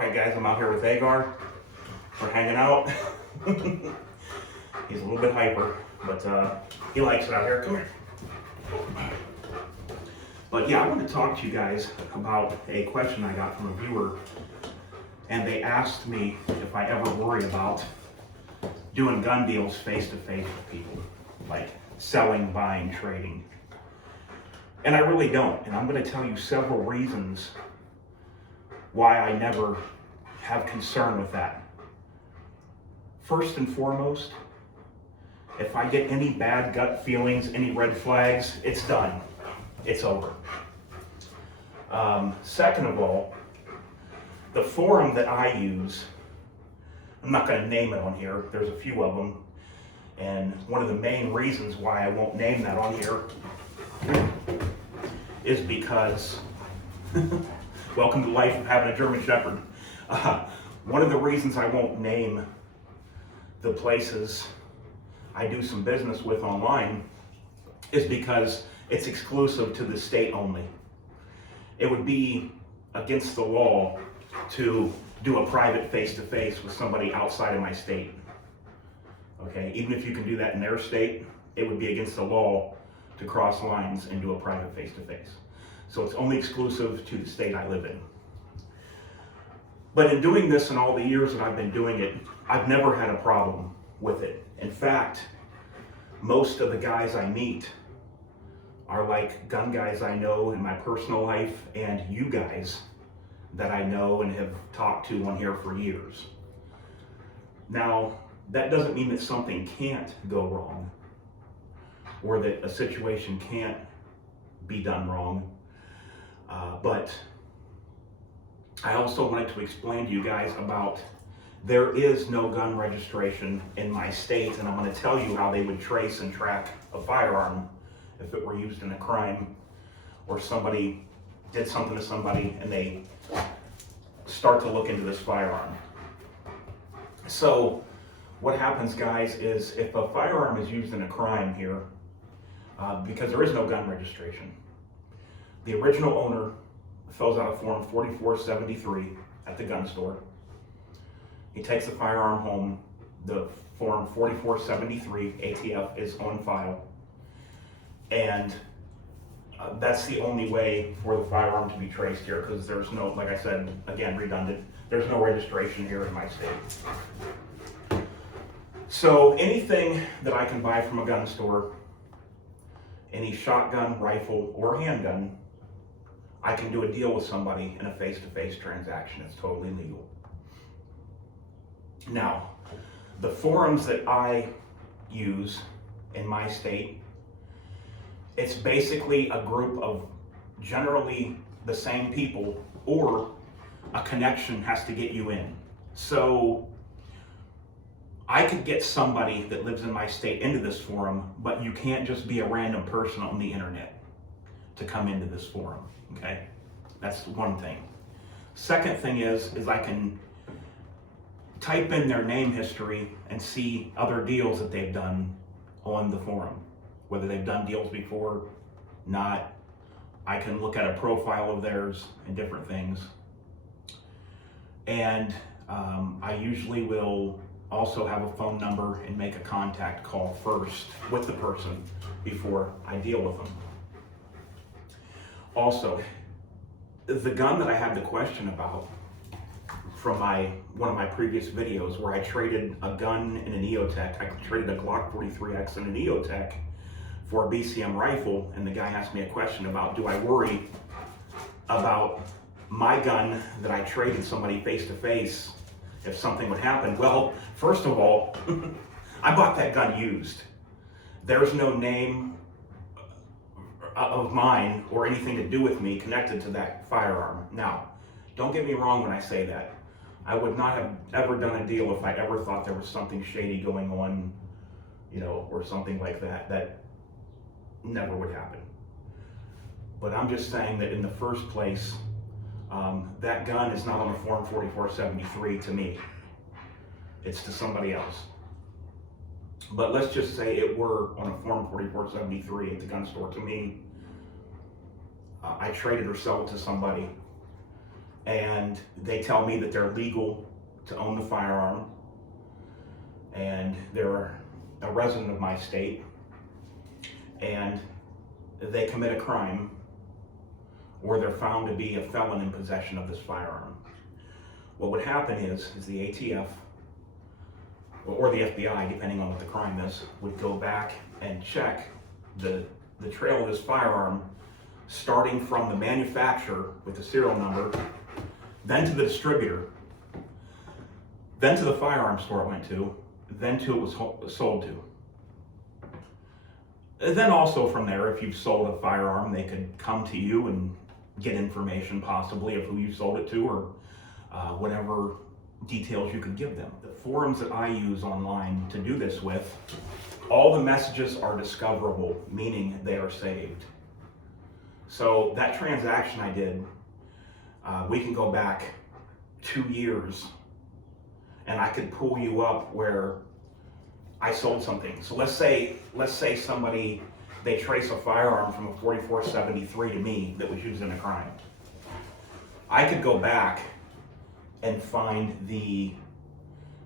Alright guys, I'm out here with Agar. We're hanging out. He's a little bit hyper, but he likes it out here. Come here. But yeah, I want to talk to you guys about a question I got from a viewer. And they asked me if I ever worry about doing gun deals face-to-face with people. Like selling, buying, trading. And I really don't. And I'm going to tell you several reasons why I never have concern with that. First and foremost, if I get any bad gut feelings, any red flags, it's done. It's over. Second of all, the forum that I use, I'm not going to name it on here, there's a few of them, and one of the main reasons why I won't name that on here is because welcome to life of having a German Shepherd. One of the reasons I won't name the places I do some business with online is because it's exclusive to the state only. It would be against the law to do a private face-to-face with somebody outside of my state. Okay, even if you can do that in their state, it would be against the law to cross lines and do a private face-to-face. So it's only exclusive to the state I live in. But in doing this and all the years that I've been doing it, I've never had a problem with it. In fact, most of the guys I meet are like gun guys I know in my personal life and you guys that I know and have talked to on here for years. Now, that doesn't mean that something can't go wrong or that a situation can't be done wrong. But I also wanted to explain to you guys about there is no gun registration in my state, and I'm going to tell you how they would trace and track a firearm if it were used in a crime or somebody did something to somebody and they start to look into this firearm. So what happens, guys, is if a firearm is used in a crime here, because there is no gun registration, the original owner fills out a form 4473 at the gun store. He takes the firearm home. The form 4473 ATF is on file. And that's the only way for the firearm to be traced here, because there's no, like I said, again, redundant, there's no registration here in my state. So anything that I can buy from a gun store, any shotgun, rifle, or handgun, I can do a deal with somebody in a face-to-face transaction. It's totally legal. Now, the forums that I use in my state, it's basically a group of generally the same people, or a connection has to get you in. So I could get somebody that lives in my state into this forum, but you can't just be a random person on the internet to come into this forum, okay? That's one thing. Second thing is I can type in their name history and see other deals that they've done on the forum. Whether they've done deals before, not. I can look at a profile of theirs and different things. And I usually will also have a phone number and make a contact call first with the person before I deal with them. Also, the gun that I had the question about from one of my previous videos where I traded a gun and an EOTech, I traded a Glock 43X and an EOTech for a BCM rifle, and the guy asked me a question about, do I worry about my gun that I traded somebody face-to-face if something would happen? Well, first of all, I bought that gun used. There's no name of mine or anything to do with me connected to that firearm. Now, don't get me wrong when I say that. I would not have ever done a deal if I ever thought there was something shady going on, or something like that. That never would happen. But I'm just saying that in the first place, that gun is not on the form 4473 to me. It's to somebody else. But let's just say it were on a form 4473 at the gun store to me. I traded or sold to somebody, and they tell me that they're legal to own the firearm, and they're a resident of my state, and they commit a crime, or they're found to be a felon in possession of this firearm. What would happen is the ATF, or the FBI, depending on what the crime is, would go back and check the trail of this firearm, starting from the manufacturer with the serial number, then to the distributor, then to the firearm store it went to, then to it was sold to. And then also from there, if you've sold a firearm, they could come to you and get information possibly of who you sold it to, or whatever details you could give them. The forums that I use online to do this with, all the messages are discoverable, meaning they are saved. So that transaction I did, we can go back 2 years and I could pull you up where I sold something. So let's say somebody, they trace a firearm from a 4473 to me that was used in a crime. I could go back and find the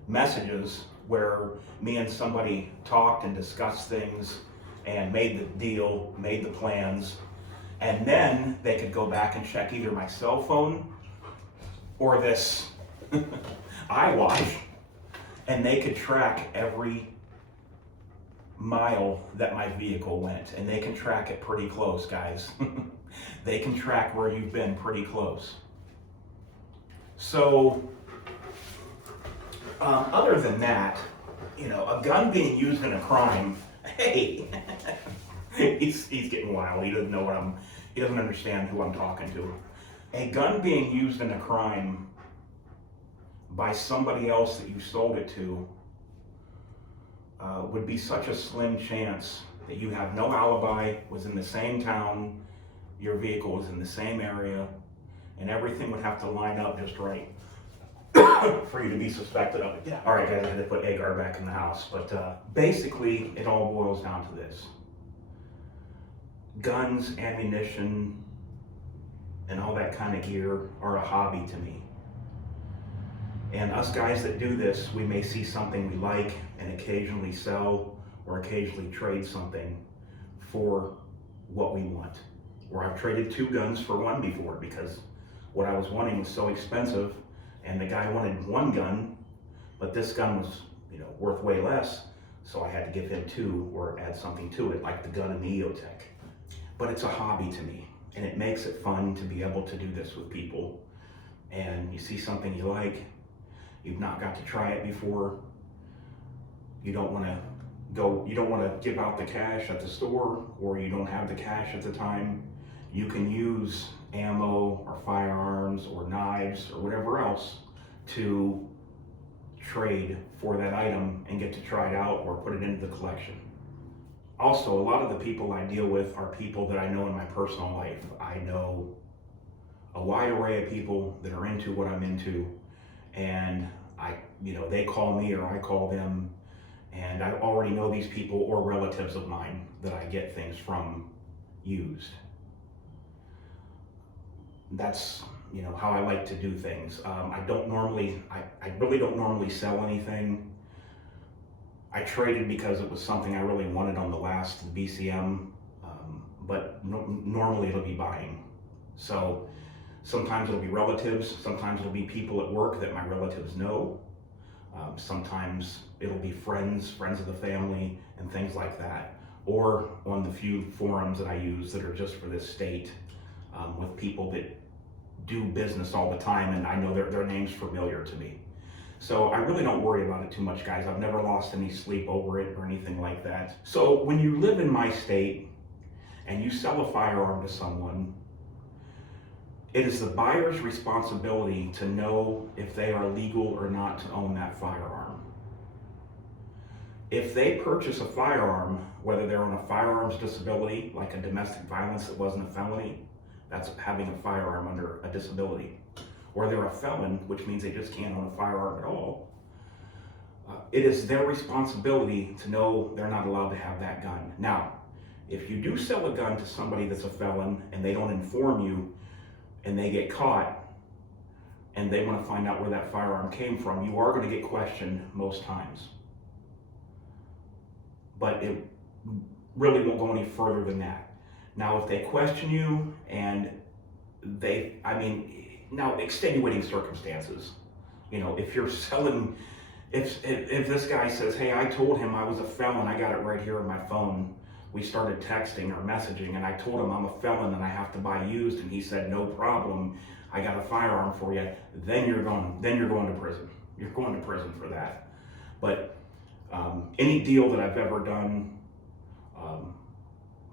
messages where me and somebody talked and discussed things and made the deal, made the plans, and then they could go back and check either my cell phone or this iWatch, and they could track every mile that my vehicle went, and they can track it pretty close, guys. They can track where you've been pretty close. So, other than that, a gun being used in a crime, hey, he's getting wild. He doesn't know he doesn't understand who I'm talking to. A gun being used in a crime by somebody else that you sold it to would be such a slim chance that you have no alibi, was in the same town, your vehicle was in the same area, and everything would have to line up just right for you to be suspected of it. Yeah. All right, guys, I had to put Agar back in the house, but basically it all boils down to this. Guns, ammunition, and all that kind of gear are a hobby to me. And us guys that do this, we may see something we like and occasionally sell or occasionally trade something for what we want. Or I've traded 2 guns for 1 before because what I was wanting was so expensive and the guy wanted 1 gun, but this gun was, worth way less, so I had to give him 2 or add something to it, like the gun in the EOTech. But it's a hobby to me, and it makes it fun to be able to do this with people. And you see something you like, you've not got to try it before, you don't want to give out the cash at the store, or you don't have the cash at the time, you can use ammo or firearms or knives or whatever else to trade for that item and get to try it out or put it into the collection. Also, a lot of the people I deal with are people that I know in my personal life. I know a wide array of people that are into what I'm into, and they call me or I call them, and I already know these people or relatives of mine that I get things from used. That's how I like to do things. I really don't normally sell anything. I traded because it was something I really wanted on the last BCM, but normally it'll be buying. So sometimes it'll be relatives, sometimes it'll be people at work that my relatives know. Sometimes it'll be friends of the family and things like that. Or on the few forums that I use that are just for this state, with people that do business all the time, and I know their name's familiar to me. So I really don't worry about it too much, guys. I've never lost any sleep over it or anything like that. So when you live in my state and you sell a firearm to someone, it is the buyer's responsibility to know if they are legal or not to own that firearm. If they purchase a firearm, whether they're on a firearms disability, like a domestic violence that wasn't a felony, that's having a firearm under a disability, or they're a felon, which means they just can't own a firearm at all, it is their responsibility to know they're not allowed to have that gun. Now, if you do sell a gun to somebody that's a felon and they don't inform you and they get caught, and they want to find out where that firearm came from, you are going to get questioned most times. But it really won't go any further than that. Now, if they question you and now extenuating circumstances, if you're selling, if this guy says, hey, I told him I was a felon, I got it right here on my phone. We started texting or messaging, and I told him I'm a felon and I have to buy used, and he said, no problem, I got a firearm for you. Then you're going to prison. You're going to prison for that. But any deal that I've ever done,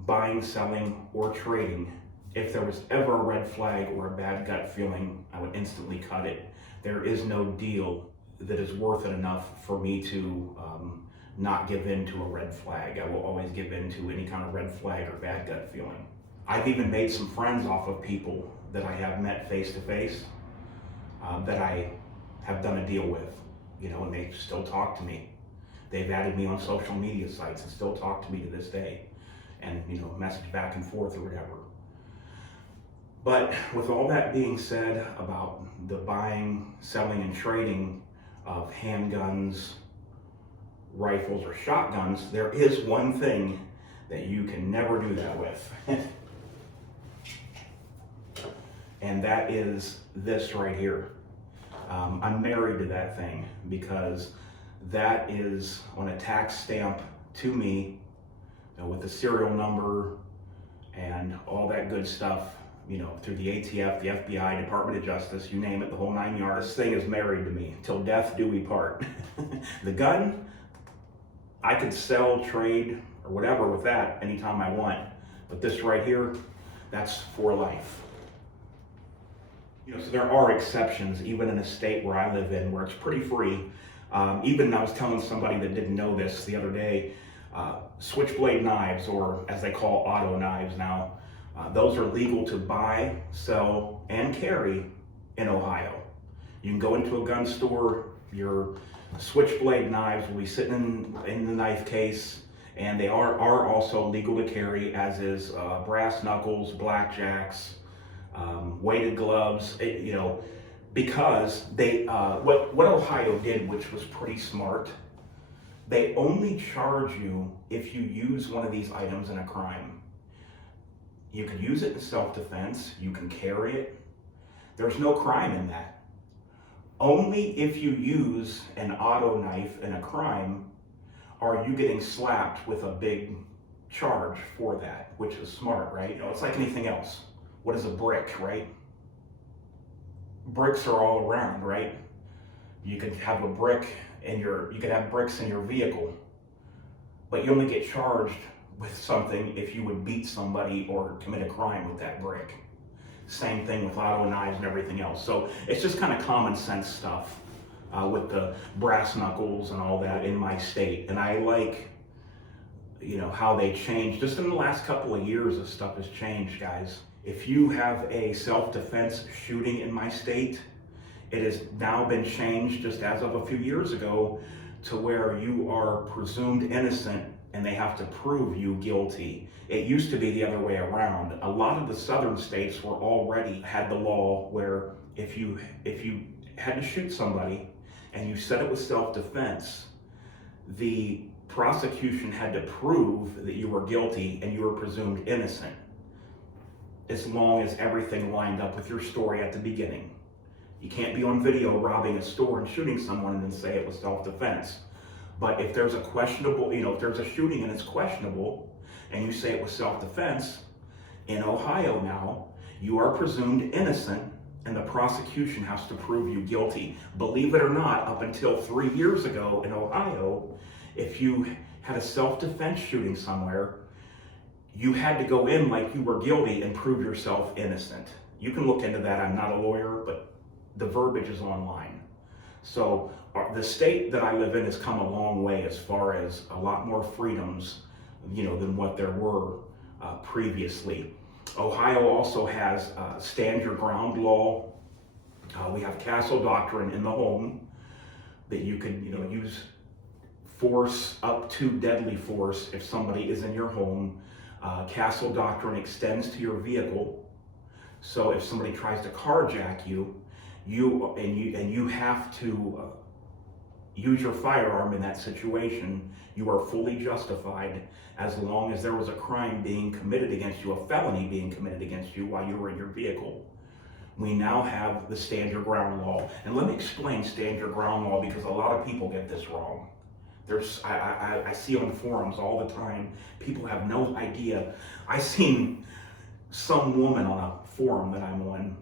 buying, selling, or trading, if there was ever a red flag or a bad gut feeling, I would instantly cut it. There is no deal that is worth it enough for me to not give in to a red flag. I will always give in to any kind of red flag or bad gut feeling. I've even made some friends off of people that I have met face to face, that I have done a deal with, and they still talk to me. They've added me on social media sites and still talk to me to this day, and message back and forth or whatever. But with all that being said about the buying, selling, and trading of handguns, rifles, or shotguns, there is one thing that you can never do that with. And that is this right here. I'm married to that thing because that is on a tax stamp to me, with the serial number and all that good stuff, through the ATF, the FBI, Department of Justice, you name it, the whole 9 yards. This thing is married to me. Till death do we part. The gun, I could sell, trade, or whatever with that anytime I want. But this right here, that's for life. So there are exceptions, even in a state where I live in, where it's pretty free. Even I was telling somebody that didn't know this the other day, switchblade knives, or as they call auto knives now, those are legal to buy, sell, and carry in Ohio. You can go into a gun store, your switchblade knives will be sitting in the knife case, and they are also legal to carry, as is brass knuckles, blackjacks, weighted gloves, because they, what Ohio did, which was pretty smart, they only charge you if you use one of these items in a crime. You can use it in self-defense, you can carry it. There's no crime in that. Only if you use an auto knife in a crime are you getting slapped with a big charge for that, which is smart, right? It's like anything else. What is a brick, right? Bricks are all around, right? You could have a brick you could have bricks in your vehicle, but you only get charged with something if you would beat somebody or commit a crime with that brick. Same thing with auto knives and everything else. So it's just kind of common sense stuff with the brass knuckles and all that in my state. And I like, how they changed. Just in the last couple of years, this stuff has changed, guys. If you have a self-defense shooting in my state, it has now been changed just as of a few years ago to where you are presumed innocent and they have to prove you guilty. It used to be the other way around. A lot of the southern states were already had the law where if you had to shoot somebody and you said it was self-defense, the prosecution had to prove that you were guilty and you were presumed innocent, as long as everything lined up with your story at the beginning. You can't be on video robbing a store and shooting someone and then say it was self-defense. But if there's a questionable, if there's a shooting and it's questionable, and you say it was self-defense, in Ohio now, you are presumed innocent and the prosecution has to prove you guilty. Believe it or not, up until 3 years ago in Ohio, if you had a self-defense shooting somewhere, you had to go in like you were guilty and prove yourself innocent. You can look into that. I'm not a lawyer, but the verbiage is online. So the state that I live in has come a long way as far as a lot more freedoms, than what there were previously. Ohio also has stand your ground law. We have castle doctrine in the home that you could, use force up to deadly force if somebody is in your home. Castle doctrine extends to your vehicle. So if somebody tries to carjack you, you have to use your firearm in that situation. You are fully justified as long as there was a crime being committed against you, a felony being committed against you while you were in your vehicle. We now have the stand your ground law. And let me explain stand your ground law, because a lot of people get this wrong. I see on forums all the time, people have no idea. I seen some woman on a forum that I'm on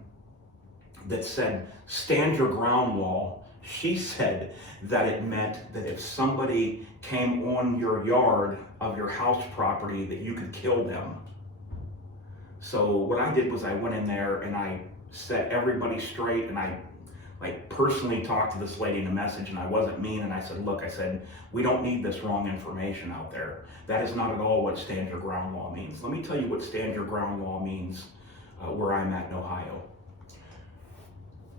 that said stand your ground law. She said that it meant that if somebody came on your yard of your house property, that you could kill them. So what I did was I went in there and I set everybody straight, and I personally talked to this lady in a message, and I wasn't mean, and I said, look, I said, we don't need this wrong information out there. That is not at all what stand your ground law means. Let me tell you what stand your ground law means where I'm at in Ohio.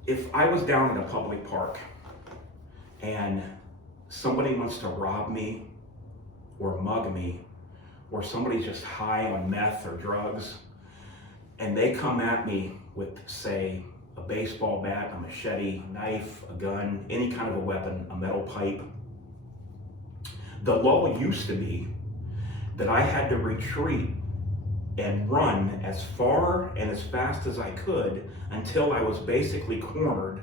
If I was down in a public park and somebody wants to rob me or mug me, or somebody's just high on meth or drugs, and they come at me with, say, a baseball bat, a machete, a knife, a gun, any kind of a weapon, a metal pipe, the law used to be that I had to retreat and run as far and as fast as I could until I was basically cornered.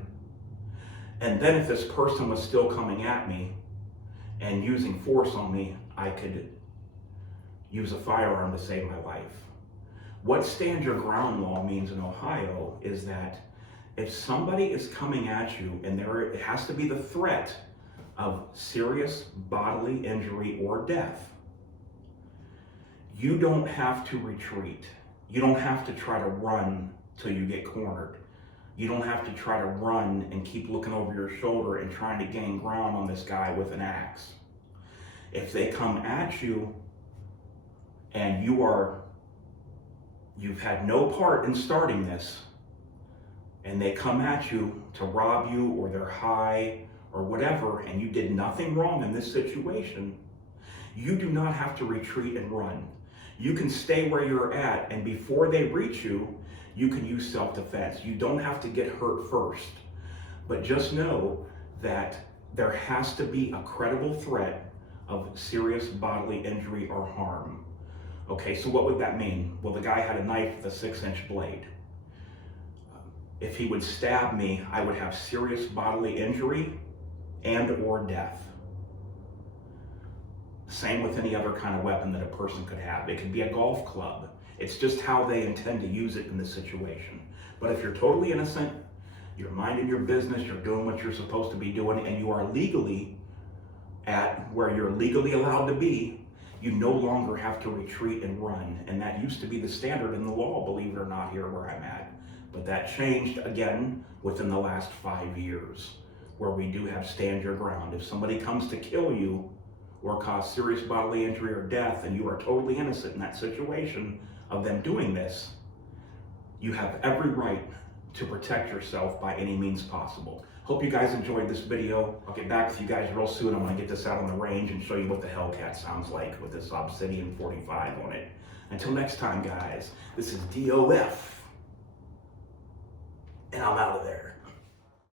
And then if this person was still coming at me and using force on me, I could use a firearm to save my life. What stand your ground law means in Ohio is that if somebody is coming at you and it has to be the threat of serious bodily injury or death, you don't have to retreat. You don't have to try to run till you get cornered. You don't have to try to run and keep looking over your shoulder and trying to gain ground on this guy with an axe. If they come at you and you've had no part in starting this, and they come at you to rob you, or they're high or whatever, and you did nothing wrong in this situation, you do not have to retreat and run. You can stay where you're at, and before they reach you, you can use self-defense. You don't have to get hurt first. But just know that there has to be a credible threat of serious bodily injury or harm. Okay, so what would that mean? Well, the guy had a knife with a 6-inch blade. If he would stab me, I would have serious bodily injury and or death. Same with any other kind of weapon that a person could have. It could be a golf club. It's just how they intend to use it in this situation. But if you're totally innocent, you're minding your business, you're doing what you're supposed to be doing, and you are legally at where you're legally allowed to be, you no longer have to retreat and run. And that used to be the standard in the law, believe it or not, here where I'm at. But that changed again within the last 5 years, where we do have stand your ground. If somebody comes to kill you or cause serious bodily injury or death, and you are totally innocent in that situation of them doing this, you have every right to protect yourself by any means possible. Hope you guys enjoyed this video. I'll get back with you guys real soon. I'm gonna get this out on the range and show you what the Hellcat sounds like with this Obsidian 45 on it. Until next time, guys, this is DOF, and I'm out of there.